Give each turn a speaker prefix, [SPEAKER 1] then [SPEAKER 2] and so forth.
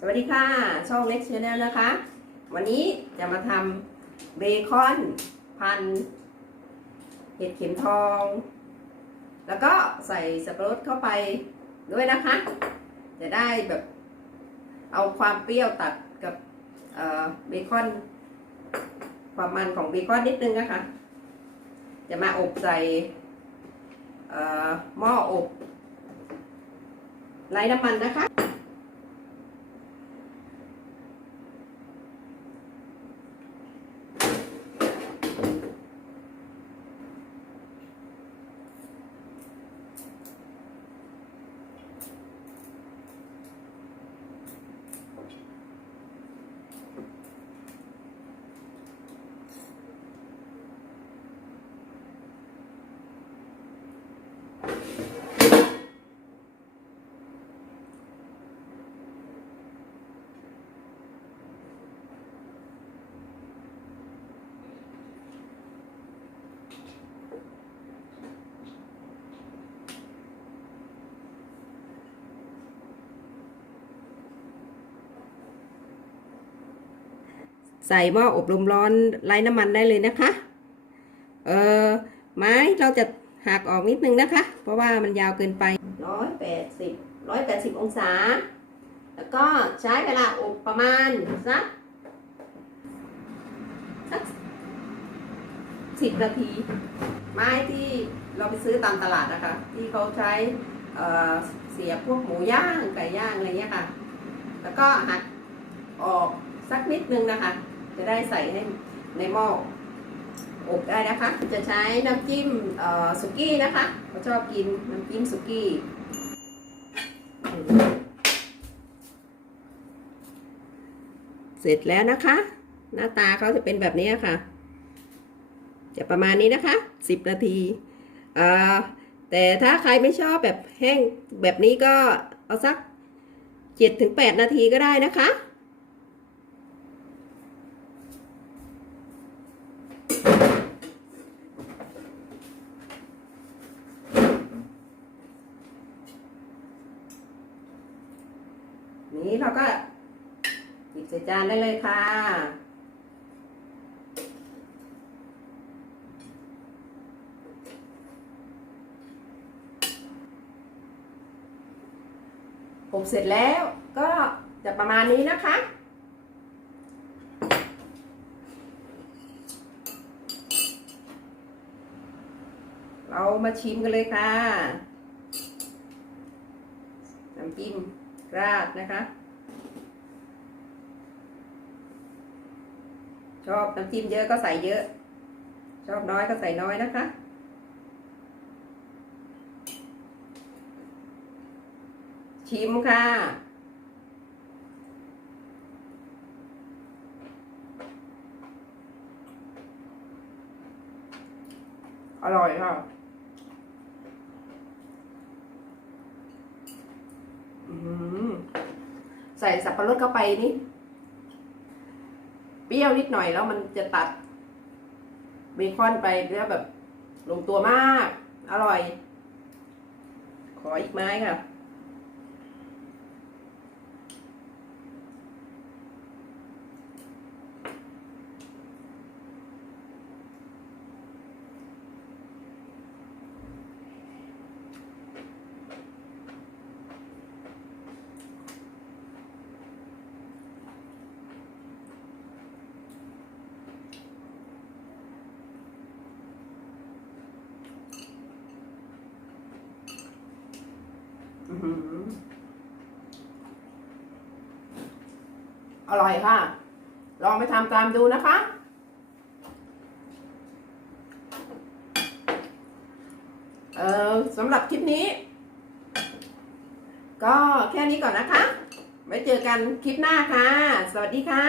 [SPEAKER 1] สวัสดีค่ะ ช่องเล็กเชแนลนะคะ วันนี้จะมาทำเบคอนพันเห็ดเข็มทอง แล้วก็ใส่สับปะรดเข้าไปด้วยนะคะ จะได้แบบเอาความเปรี้ยวตัดกับเเบคอน ความมันของเบคอนนิดนึงนะคะ จะมาอบใส่หม้ออบไร้น้ำมันนะคะ ใส่หม้ออบลมร้อนไร้น้ำมันได้เลยนะคะ เออไม้เราจะหักออกนิดนึงนะคะ เพราะว่ามันยาวเกินไปร้อยแปดสิบร้อยแปดสิบองศา แล้วก็ใช้เวลาอบประมาณสักสักสิบนาที ไม้ที่เราไปซื้อตามตลาดนะคะ ที่เขาใช้เอ่อเสียบพวกหมูย่างไก่ย่างอะไรเงี้ยค่ะ แล้วก็หักออกสักนิดนึงนะคะ จะได้ใส่ให้ในหม้ออบได้นะคะ จะใช้น้ำจิ้มสุกี้นะคะเขาชอบกินน้ำจิ้มสุกี้เสร็จแล้วนะคะ หน้าตาเขาจะเป็นแบบนี้ค่ะ จะประมาณนี้นะคะ 10 นาทีแต่ถ้าใครไม่ชอบแบบแห้งแบบนี้ก็เอาสัก 7-8 นาทีก็ได้นะคะ นี้เราก็หยิบใส่จานได้เลยค่ะ อบเสร็จแล้วก็จะประมาณนี้นะคะเรามาชิมกันเลยค่ะ น้ำจิ้ม ราดนะคะ ชอบน้ำจิ้มเยอะก็ใส่เยอะ ชอบน้อยก็ใส่น้อยนะคะชิมค่ะ อร่อยค่ะอืม ใส่สับปะรดเข้าไปนี่เปรี้ยวนิดหน่อยแล้วมันจะตัดเบคอนไปแล้วแบบลงตัวมาก อร่อย ขออีกไม้ค่ะ อร่อยค่ะ ลองไปทำตามดูนะคะ เออสำหรับคลิปนี้ ก็แค่นี้ก่อนนะคะ ไว้เจอกันคลิปหน้าค่ะ สวัสดีค่ะ